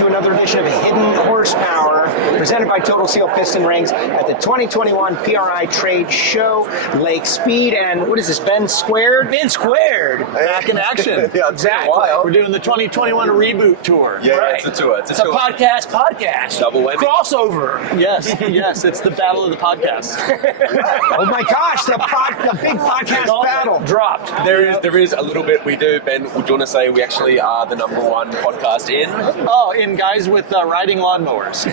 to another edition of Hidden Horsepower, presented by Total Seal Piston Rings at the 2021 PRI Trade Show, Lake Speed, and what is this, Ben Squared? Ben Squared, back in action. Yeah, exactly. We're doing the 2021 reboot tour. Yeah, right. it's a tour. It's a podcast. Double whammy. Crossover. Yes, it's the battle of the podcasts. Oh my gosh, the big podcast battle dropped. There is a little bit we do. Ben, would you want to say we actually are the number one podcast in? Oh, in guys with riding lawnmowers.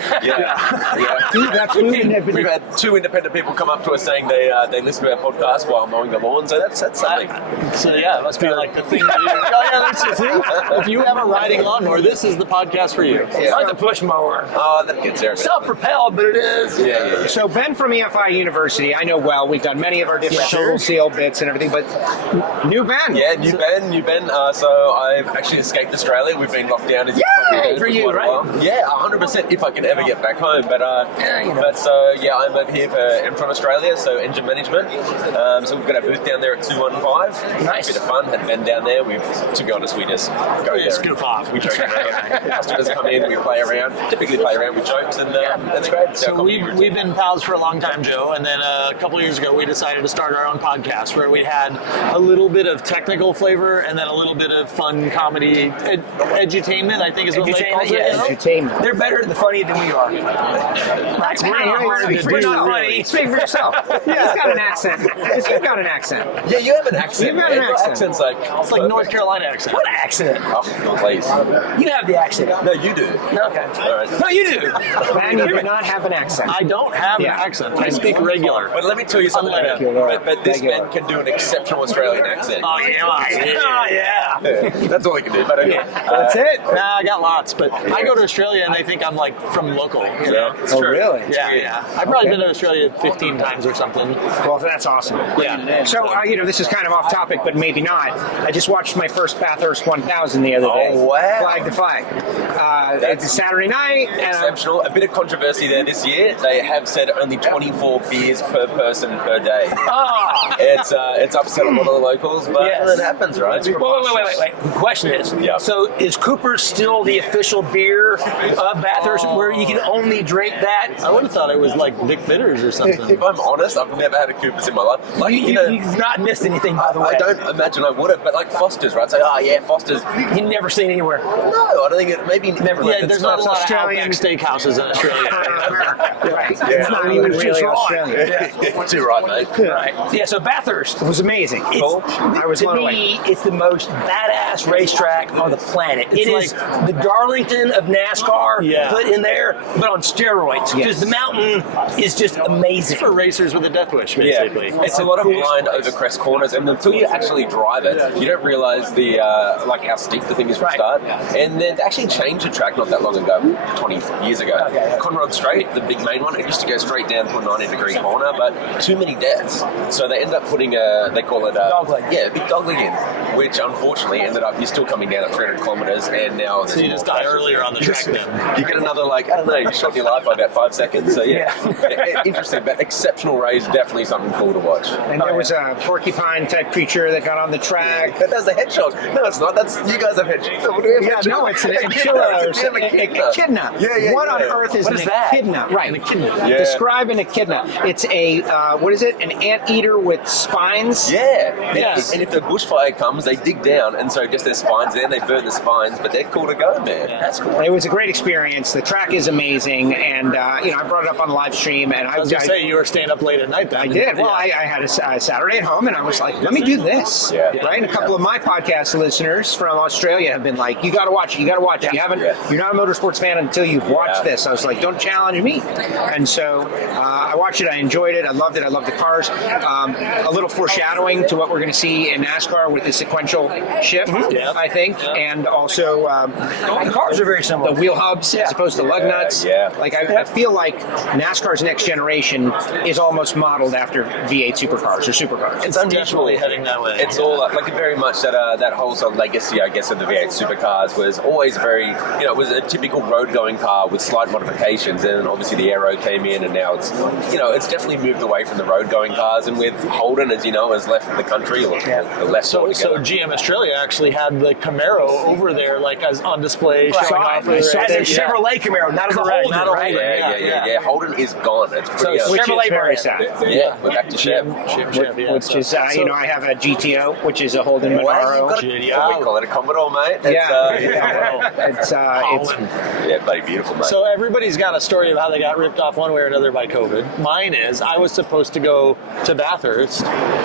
That's moving. We've had 2 independent people come up to us saying they listen to our podcast while mowing the lawn, so that's something. So yeah, it must be like the thing to do. Oh yeah, that's just it. If you have a riding lawnmower, this is the podcast for you. Yeah. Like the push mower. Oh, that gets there. Self-propelled, but it is. Yeah. So Ben from EFI University, I know well. We've done many of our different Total Seal bits and everything, but new Ben. Yeah, new Ben. So I've actually escaped Australia. We've been locked down, as you probably heard, for you, right? Yeah, 100% if I can ever get back home. But I'm over here for Entron Australia, so engine management. So we've got our booth down there at 215. Nice. Bit of fun. Had Ben down there. To be honest, we just go there. Goof off. We joke around. Customers come in, we play around. Typically play around with jokes, and that's great. So we've been pals for a long time, Joe, and then a couple of years ago we decided to start our own podcast where we had a little bit of technical flavor and then a little bit of fun comedy edutainment, I think is what they call it. Yeah, edutainment. They're better at the funny than we are. That's kind of hard to do. We're not Really. funny. Speak for yourself. Yeah, he's got an accent. You've got an accent. Yeah, you have an accent. You've got an Your accent. accent's like It's like North Carolina accent. What accent? Oh, please. You have the accent. No, you do. Okay. All right. No, you do. Man, you do not have an accent. I don't have an accent. I speak regular. But let me tell you something. But this man can do an exceptional Australian accent. Oh yeah. That's all he can do. But okay. That's it. Nah, I got lots, but I go to Australia and they think I'm like from local. You know? It's Oh, true. really? Yeah. I've probably been to Australia 15 times or something. Well, that's awesome. Yeah. So, this is kind of off topic, but maybe not. I just watched my first Bathurst 1000 the other day. Oh, wow. Flag to flag. It's a Saturday night. Exceptional. A bit of controversy there this year. They have said only 24 beers per person per day. Oh. It's upset a lot of the locals, but it happens, right? It's Wait. The question is, so is Cooper's still the official beer of Bathurst where you can only drink that? I would have thought it was like Vic Bitters or something. If I'm honest, I've never had a Cooper's in my life. Like, You've not missed anything, by the way. I don't imagine I would have, but like Foster's, right? So, Foster's. You've never seen anywhere. No, I don't think it. Maybe never. Yeah, there's not a lot of Australian Outback steakhouses in Australia. Right. It's not even really Australian. Too right, mate. Right. Yeah, so Bathurst. It was amazing. I was To blown away. me, it's the most badass racetrack on the planet. It is the Darlington of NASCAR put in there, but on steroids. Because the mountain is just amazing. For racers with a death wish, basically. It's a lot of blind over crest corners, and until you actually drive it, you don't realize the how steep the thing is from start. And then they actually changed the track not that long ago, 20 years ago. Conrod Straight, the big main one, it used to go straight down to a 90-degree corner, but too many deaths, so they end up putting they call it a dogleg. Yeah, a big dogleg in, which unfortunately ended up you're still coming down at 300 kilometers, and now So you just die earlier on the track then. You get another you shot your life by about 5 seconds. So interesting, but exceptional race, definitely something cool to watch. And there was a porcupine type creature that got on the track. That's a hedgehog. No, it's not. That's you guys have hedgehogs. No, it's an echidna. Echidna. Yeah. What on earth is What an is that? echidna? Right. Yeah. Describe an echidna. It's a what is it? An anteater with spines. Yeah. Yes. And if the bushfire comes, they dig down, and so just their spines there, and they burn the spines, but they're cool to go, man. That's cool. It was a great experience. The track is amazing, and I brought it up on live stream, and I was going to say you were staying up late at night then. I did. Well, I had a Saturday at home, and I was like, let me do this. Yeah. Right? And a couple of my podcast listeners from Australia have been like, you got to watch it. You got to watch it. You haven't. You're not a motorsports fan until you've watched this. I was like, don't challenge me. And so I watched it. I enjoyed it. I loved it. I loved the cars. A little foreshadowing to what we're going to see in NASCAR with the sequential shift, I think, and also The cars are very similar. the wheel hubs as opposed to lug nuts. Like I feel like NASCAR's next generation is almost modeled after V8 supercars or supercars. It's unusual. Heading that way. It's all like very much that whole sort of legacy, I guess, of the V8 supercars was always very, it was a typical road-going car with slight modifications, and obviously the aero came in, and now it's, it's definitely moved away from the road-going cars, and with Holden, as you know, has left the country or left So altogether. GM Australia actually had the Camaro over there, like as on display, showing off. As a Chevrolet Camaro, not as a Holden, not a right? Holden. Yeah. Holden is gone. It's pretty. So which Chevrolet is very brand. sad. Yeah, we're back to Chev. Which is, you know, I have a GTO, which is a Holden Monaro. We call it a Commodore, mate. It's bloody beautiful, mate. So everybody's got a story of how they got ripped off one way or another by COVID. Mine is I was supposed to go to Bathurst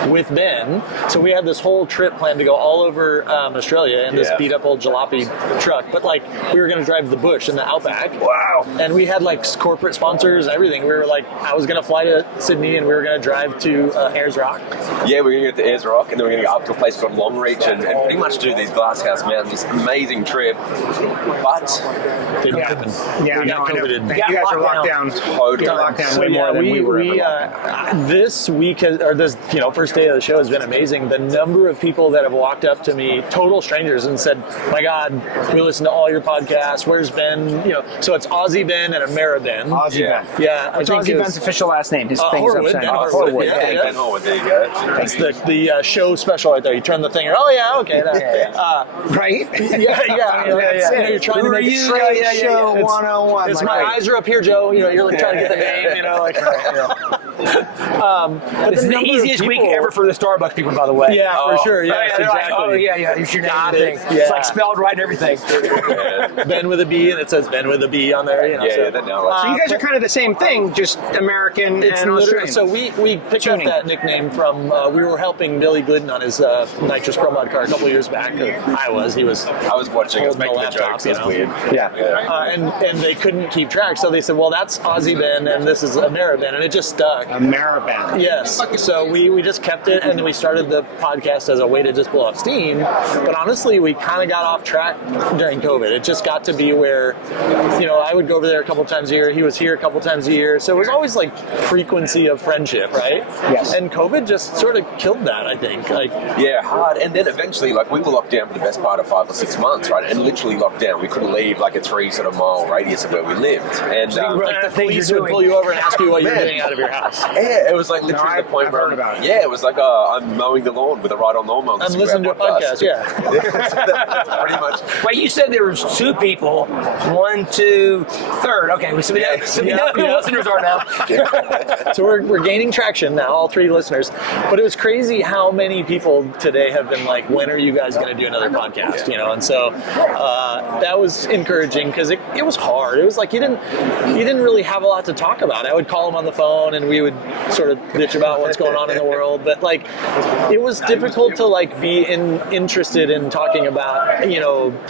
with Ben, so we had this whole trip planned to go all over Australia in this beat up old jalopy truck. But like we were going to drive the bush in the outback. Wow! And we had like corporate sponsors, everything. We were like, I was going to fly to Sydney and we were going to drive to Ayers Rock. Yeah, we're going to get to Ayers Rock and then we're going to go up to a place called Longreach and pretty much do these glasshouse mountains. This amazing trip, but Didn't happen. Yeah, we got COVID. you guys are locked down. Totally. Locked down way more than we were ever locked down. This week, or this first day of the show has been amazing. The number of people that have walked up to me, total strangers, and said, "My God, we listen to all your podcasts. Where's Ben?" So it's Aussie-Ben and Ameri-Ben. Aussie-Ben. Yeah, What's Aussie-Ben's official last name? His thing's Horwood, upside Ben down. Horwood. Yeah, Ben Horwood, there you go. That's the show special right there. You turn the thing, oh yeah, okay. Right? Yeah. You're trying to make it Trade Show 101. It's my eyes are up here, Joe. You're like trying to get the name. This is the easiest week ever for the Starbucks people, by the way. Yeah, for sure. Yeah, they're like, exactly. Here's your name and it. everything. Yeah. It's like spelled right and everything. Ben with a B, and it says Ben with a B on there. So you guys are kind of the same thing, just American and Australian. So we picked up that nickname from, we were helping Billy Glidden on his nitrous Pro Mod car a couple years back. I was watching, I was making the jokes, it's weird. And they couldn't keep track, so they said, well, that's Aussie-Ben, and this is Ameri-Ben, and it just stuck. Ameri-Ben. Yes. So we just kept it, and then we started the podcast as a way to just blow off steam. But honestly, we kind of got off track during COVID. It just got to be where, I would go over there a couple times a year. He was here a couple times a year. So it was always like frequency of friendship, right? Yes. And COVID just sort of killed that, I think. Hard. And then eventually, we were locked down for the best part of 5 or 6 months, right? And literally locked down. We couldn't leave like a 3 sort of mile radius of where we lived. And the police would pull you over and ask you what you're doing out of your house. Yeah, it was like literally the point where it was like, I'm mowing the lawn with a ride-on lawnmower. I'm listening to a podcast, That's pretty much. Wait, you said there was 2 people, 1, 2, 3rd. Okay, so we know who listeners are now. So we're gaining traction now, all 3 listeners. But it was crazy how many people today have been like, when are you guys going to do another podcast? And so that was encouraging because it was hard. It was like you didn't really have a lot to talk about. I would call them on the phone and we would sort of bitch about what's going on in the world. But it was difficult to be interested in talking about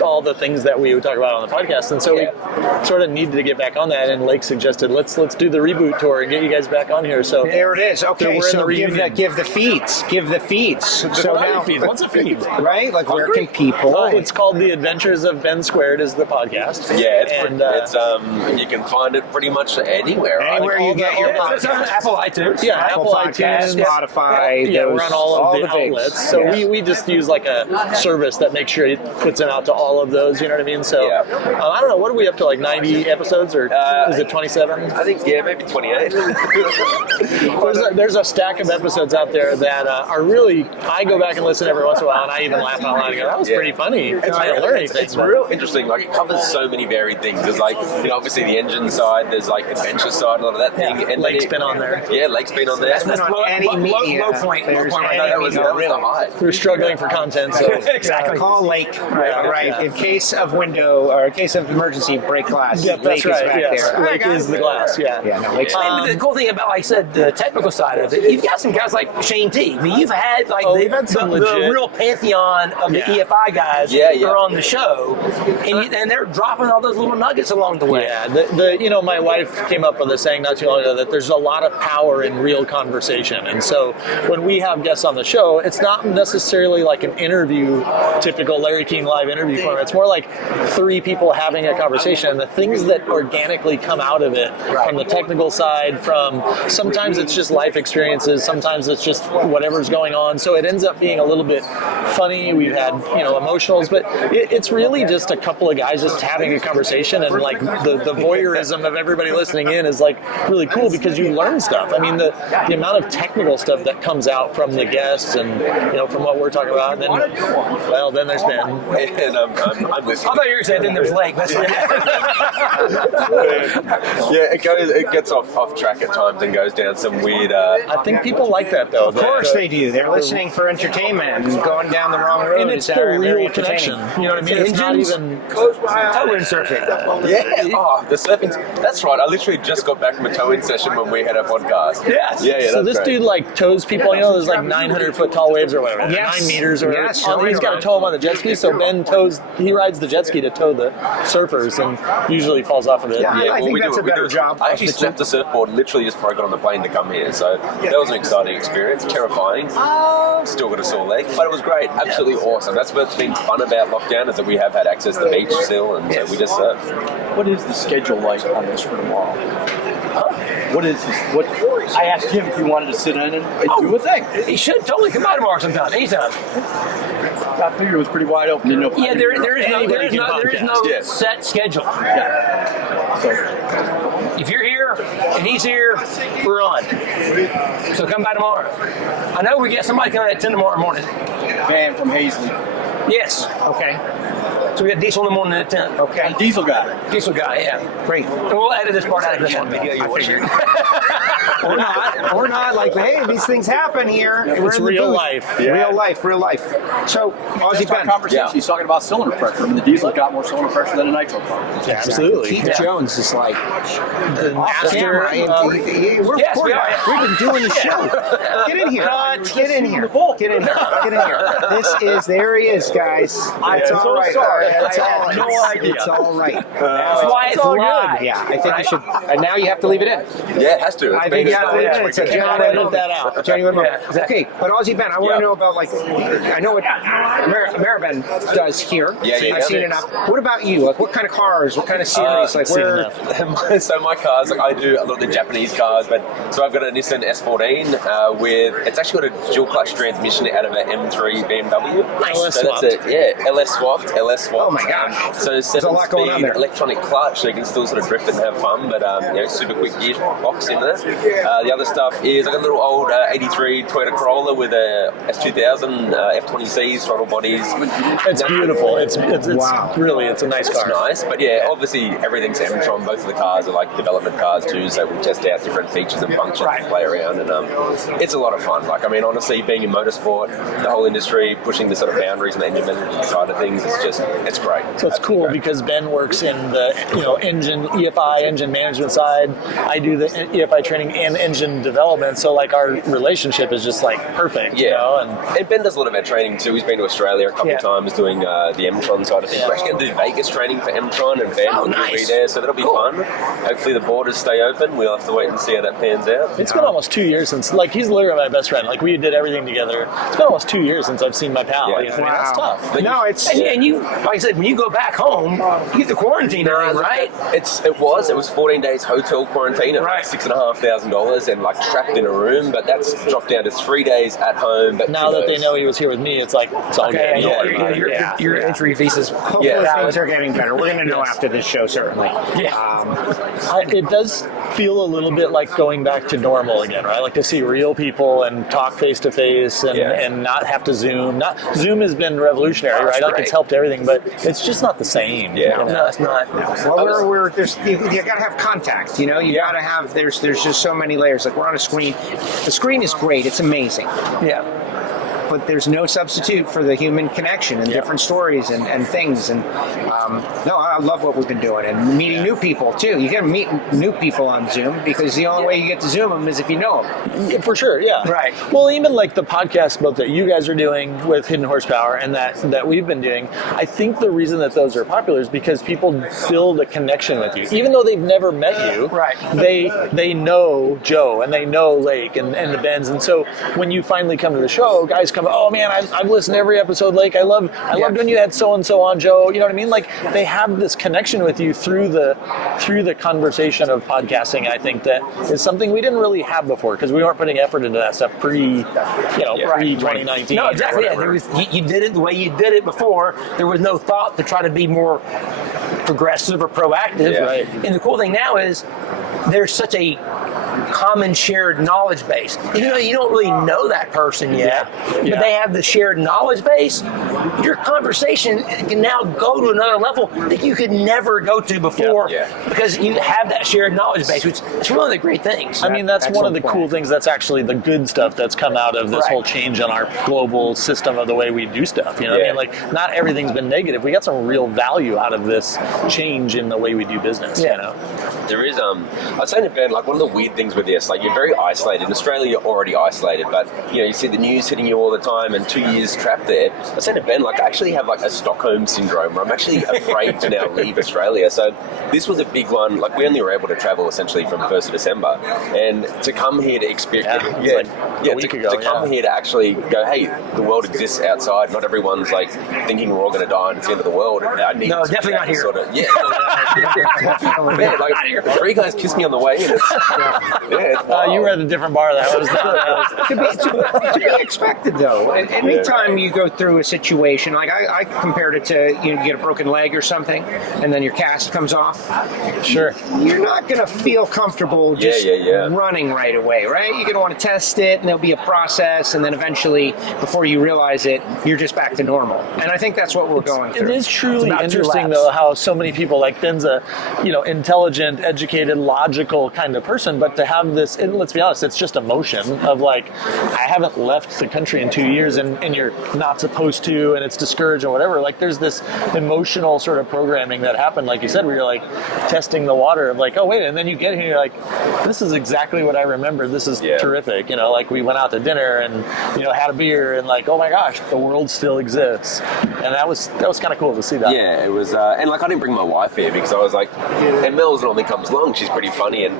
all the things that we would talk about on the podcast. And so we sort of needed to get back on that. And Lake suggested let's do the reboot tour and get you guys back on here. So there it is. Okay, so give the feeds. Give the feeds. So now, what's a feed? Right? Where can people? It's called The Adventures of Ben Squared is the podcast. Yeah, it's you can find it pretty much anywhere. Anywhere you get your podcast. It's on Apple iTunes. Yeah, Apple Podcasts, iTunes, Spotify. Yeah, we're on all of the bigs. outlets. So we just use a service that makes sure it puts it out to all of those. You know what I mean? So I don't know. What are we up to? 90 episodes, or is it 27? I think maybe 28. There's a stack of episodes out there that are really. I go back and listen every once in a while, and I even laugh out loud and go, "That was pretty funny." I didn't learn anything. It's real interesting. It covers so many varied things. There's obviously the engine side. There's adventure side, a lot of that thing. And Lake's been on there. Yeah, Lake's been on there. That's on any media. Low point. That was the high. We're struggling for content, so Exactly. Call Lake. Right. In case of window or in case of emergency, break glass. Yep, Lake that's right. is back Yes. there. Lake is the glass. Yeah. Lake's The cool thing about, I said, the technical side of it, you've got some guys like Shane T. I mean, you've had we've had some the legit real pantheon of the EFI guys who are on the show, and they're dropping all those little nuggets along the way. Yeah, my wife came up with a saying not too long ago that there's a lot of power in real conversation, and so when we have guests on the show, it's not necessarily like an interview, typical Larry King live interview format. It's more like 3 people having a conversation, and the things that organically come out of it from the technical side, from sometimes it's just life experiences, sometimes it's just whatever's going on. So it ends up being a little bit funny, we've had emotionals, but it's really just a couple of guys just having a conversation, and like the voyeurism of everybody listening in is like really cool because you learn stuff. I mean, the amount of technical stuff that comes out from the guests and from what we're talking about. And then there's Ben. And I'm listening. I thought you were saying then there's Lake. That's it gets off track at times and goes down some weird. I think people like that though. Of course they do. They're listening for entertainment and going down the wrong road. And it's the real connection. You know what I mean? It's not even toe-in surfing. Yeah. Oh, the surfing. That's right. I literally just got back from a towing session when we had a podcast. Yes. Yeah. So this dude like tows people. There's like 900-foot tall waves or whatever. Yes. 9 meters or whatever. Yes. He's got to tow them on the jet ski. So Ben he rides the jet ski to tow the surfers and usually falls off of it. Yeah, I think that's a better job. I actually snapped the surfboard literally just before I got on the plane to come here. So that was an exciting experience. Terrifying. Still got a sore leg, but it was great. Absolutely awesome. That's what's been fun about lockdown is that we have had access to the beach still, and so we just surf. What is the schedule like on this for tomorrow? What is this? What I asked him if he wanted to sit in and do a thing. He should totally come by tomorrow sometime. Anytime. I figured it was pretty wide open. There is no set schedule. Yeah. So, if you're here and he's here, we're on. So come by tomorrow. I know we get somebody coming at 10 tomorrow morning. Van from Hazley. Yes. Okay. So we got Diesel in the morning at 10. Okay. A diesel guy. Diesel guy, yeah. Great. And we'll edit this part out of this one. I figured. or not. Like, hey, these things happen here. It's real life. Yeah. Real life. So, Aussie-Ben. Conversation. He's talking about cylinder pressure. I mean, the diesel's got more cylinder pressure than a nitro car. Yeah, absolutely. Keith Jones is like the master. We've been doing the show. Get in here. Get in here. There he is, guys. I'm so sorry. I had no idea. It's all right. That's why it's live. Yeah, I think you should. And now you have to leave it in. Yeah, it has to. I think you have to leave it in. It's a genuine moment. that out. Genuine moment. Okay, but Aussie-Ben, I want to know about I know what Ameri-Ben does here. Yeah, I've seen enough. What about you? Like, what kind of cars? What kind of series? Like, where? So my cars, I do a lot of the Japanese cars, but so I've got a Nissan S14 it's actually got a dual clutch transmission out of an M3 BMW. LS so swapped. That's it. Yeah, LS swapped. Oh my gosh. So There's a lot going on 7-speed there. electronic clutch, so you can still sort of drift and have fun, but super quick gearbox in there. The other stuff is I got a little old 83 Toyota Corolla with a S2000 F20Cs, throttle bodies. It's beautiful. It's Wow. really, it's a nice It's car. nice, but yeah, obviously everything's M-tron. Both of the cars are like development cars too, so we test out different features and functions and play around, and it's a lot of fun. Like, I mean, honestly, being in motorsport, the whole industry, pushing the sort of boundaries and the engine management side of things, it's great. So it's cool because Ben works in the engine EFI engine management side. I do the EFI training and engine development. So like our relationship is just like perfect. Yeah, and Ben does a lot of our training too. He's been to Australia a couple of times doing the M-tron side of things. We're actually going to do Vegas training for M-tron, and Ben will be there, so that'll be fun. Hopefully the borders stay open. We'll have to wait and see how that pans out. It's been almost 2 years since, like, he's literally my best friend. Like, we did everything together. It's been almost 2 years since I've seen my pal. Yeah. You know what I mean? That's tough. But No, it's And you, like I said, when you go back home, you get the quarantine everything, right? It was 14 days hotel quarantine at Right. $6,500 and like trapped in a room, but that's dropped down to 3 days at home. But Now that they know he was here with me, it's like, it's all Okay, good. your entry visas. hopefully things are getting better. We're going to know after this show, certainly. It does feel a little bit like going back to normal again, right? Like to see real people and talk face to face and not have to Zoom. Zoom has been revolutionary, right? Like it's helped everything, but it's just not the same. Yeah. you know? No, it's not. Well, you got to have contact. You got to have. There's just so many layers. Like we're on a screen. The screen is great. It's amazing. Yeah. But there's no substitute for the human connection and different stories and things. And no, I love what we've been doing and meeting new people too. You got to meet new people on Zoom because the only way you get to Zoom them is if you know them. Yeah, for sure, yeah. Right. Well, even like the podcast both that you guys are doing with Hidden Horsepower and that we've been doing, I think the reason that those are popular is because people build a connection with you. Even though they've never met you, Right. they know Joe and they know Lake and the Bens. And so when you finally come to the show, guys come, oh man, I've listened to every episode. Like I loved when you had so and so on, Joe. You know what I mean? Like they have this connection with you through the conversation of podcasting. I think that is something we didn't really have before because we weren't putting effort into that stuff pre 2019. No, exactly. Yeah, you did it the way you did it before. There was no thought to try to be more progressive or proactive. Yeah. Right. And the cool thing now is there's such a common shared knowledge base. Even though you don't really know that person yet, but they have the shared knowledge base, your conversation can now go to another level that you could never go to before because you have that shared knowledge base, which is one of the great things. I mean, that's one of the cool things. That's actually the good stuff that's come out of this whole change in our global system of the way we do stuff. You know what I mean? Like, not everything's been negative. We got some real value out of this change in the way we do business, you know? There is, I was saying to Ben, like one of the weird things with this, like you're very isolated. In Australia, you're already isolated, but you see the news hitting you all the time and 2 years trapped there. I said to Ben, like I actually have like a Stockholm syndrome where I'm actually afraid to now leave Australia. So this was a big one. Like we only were able to travel essentially from 1st of December, and to come here to experience, to come here to actually go, hey, the world exists outside. Not everyone's like thinking we're all going to die and it's the end of the world. I need definitely not here. Sort of, man, like 3 guys kissed me on the way, and it's you were at a different bar. That was to be expected, though. Anytime you go through a situation, like I compared it to you get a broken leg or something, and then your cast comes off. Sure. You're not going to feel comfortable just running right away, right? You're going to want to test it, and there'll be a process, and then eventually, before you realize it, you're just back to normal. And I think that's what we're going through. It is truly interesting, though, how so many people, like Ben's a intelligent, educated, logical kind of person, but to have this, and let's be honest, it's just emotion of like, I haven't left the country in 2 years and you're not supposed to, and it's discouraged or whatever. Like there's this emotional sort of programming that happened, like you said, where you're like testing the water of like, oh wait, and then you get here and you're like, this is exactly what I remember. This is terrific. Like we went out to dinner and had a beer and like, oh my gosh, the world still exists. And that was kind of cool to see that. Yeah, it was, and like I didn't bring my wife here because I was like, and Mel's normally comes along, she's pretty funny, and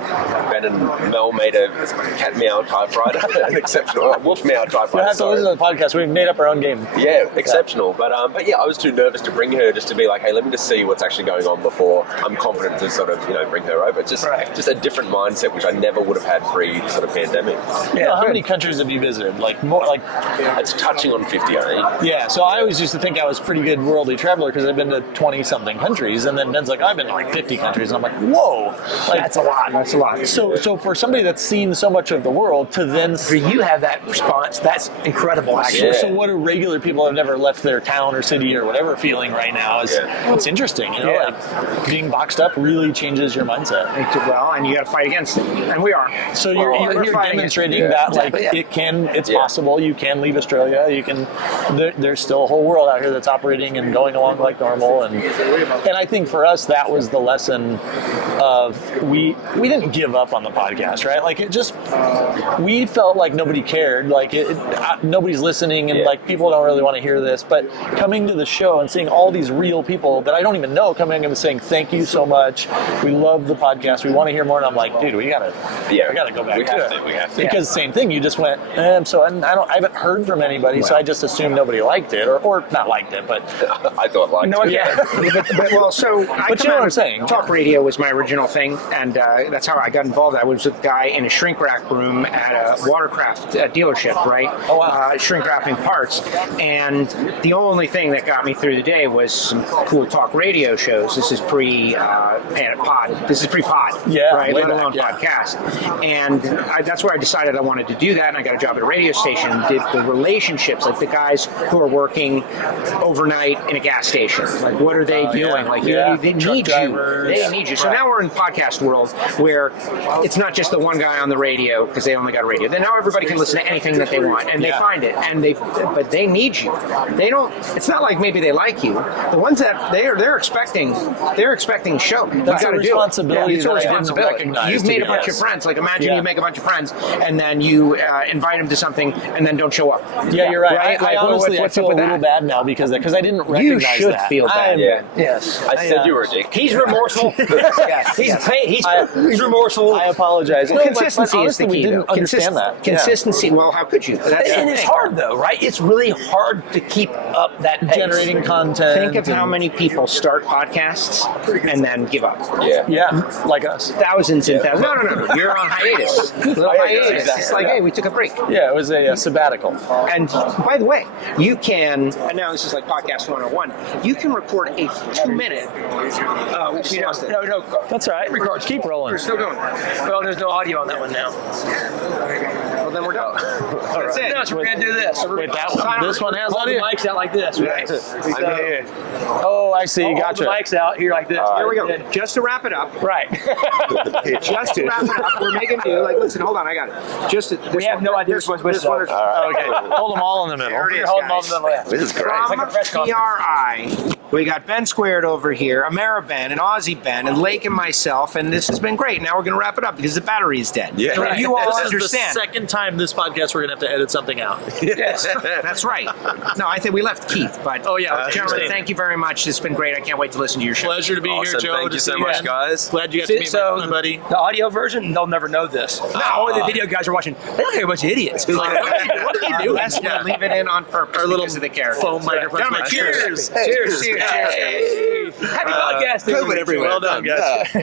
Ben and Mel made a cat meow typewriter, an exceptional wolf meow typewriter. You'll have to listen to the podcast. We made up our own game. Yeah, exceptional. But yeah, I was too nervous to bring her, just to be like, hey, let me just see what's actually going on before I'm confident to sort of bring her over. It's just a different mindset, which I never would have had pre sort of pandemic. Yeah. How many countries have you visited? Like more like it's touching on 50, I think. Yeah. So I always used to think I was a pretty good worldly traveler because I've been to 20-something countries, and then Ben's like, I've been to like 50 countries, and I'm like, whoa, like that's a lot. That's a lot. So for somebody that's seen so much of the world to then for you have that response, that's incredible. Actually, so what do regular people have never left their town or city or whatever feeling right now is it's interesting. Like being boxed up really changes your mindset. Well, and you got to fight against it, and we are. So you're demonstrating that it's possible. You can leave Australia. You can. There's still a whole world out here that's operating and going along like normal, and I think for us that was the lesson of we didn't give up on the podcast, right? Like it just we felt like nobody cared, like nobody's listening, and like people don't really want to hear this. But coming to the show and seeing all these real people that I don't even know coming and saying thank you so much, we love the podcast, we want to hear more, and I'm like, dude, we gotta go back to it. We have to. Because same thing, you just went, I haven't heard from anybody, so I just assumed nobody liked it, or not liked it, but I thought liked it. But you know what I'm saying. Talk radio was my original thing, and that's how I got involved. I was a guy in a shrink wrap room at a watercraft dealership, right? Oh, wow. Shrink wrapping parts, and the only thing that got me through the day was some cool talk radio shows. This is pre-pod. This is pre-pod, right? Let alone podcast. And that's where I decided I wanted to do that, and I got a job at a radio station and did the relationships, like the guys who are working overnight in a gas station. Like, what are they doing? Like, they need you. They need you. So now we're in podcast world where it's not just the one guy on the radio because they only got a radio. Then now everybody can listen to anything that they want, and they find it, but they need you. They don't. It's not like maybe they like you. The ones that they're expecting show. That's a responsibility. It's a responsibility. You've made a bunch of friends. Like imagine you make a bunch of friends, and then you invite them to something, and then don't show up. Yeah, you're right. I honestly I feel a little bad now because I didn't recognize that. You should feel bad. Yes. I said you were a dick. He's remorseful. He's remorseful. I apologize. apologize. No, consistency but is the honestly, key. we didn't understand that. Yeah. Consistency. Well, how could you? That's And the it's thing. hard though, right? It's really hard to keep up that pace. Generating content. Think of how many people start podcasts and then give up. Yeah, like us. Thousands and thousands. No. You're on hiatus. Little hiatus. Exactly. It's like, hey, we took a break. Yeah, it was a sabbatical. And by the way, you can, and now this is like podcast 101, you can record a 2-minute. No. That's all right. Record. Keep rolling. We're still going. Well, there's no audio on that one now. Well, then we're done. That's it. No, so we're gonna do this. Wait, this one has Hold the audio? mics out like this, right? Oh, I see. Hold Gotcha. the mics out here like this. Here we go. Just to wrap it up. Right. Just to wrap it up, we're making do. Like, listen, hold on, I got it. Just to, We have no idea which one's which. This one is Okay. Hold them all in the middle. There it is, Hold them all guys. in the middle. This is great. From like a press conference. PRI, we got Ben Squared over here, Ameri-Ben, and Aussie-Ben, and Lake and myself, and this has been great. Now we're going to wrap it up because the battery is dead. Yeah. So you all This is the understand. second time this podcast we're gonna have to edit something out. Yes, that's right. No, I think we left Keith, but Oh, yeah. gentlemen, thank you very much. It's been great. I can't wait to listen to your show. Pleasure to be here, Awesome. Joe. Thank to you so see much, again. guys. Glad you got to meet my buddy. The audio version, they'll never know this. Only the video guys are watching. They look like a bunch of idiots. What are you doing? Unless we'll leave it in on purpose Our little because of the character. foam microphone. Gentlemen, cheers. Cheers. Cheers. Happy podcast. COVID everywhere. Well done, guys.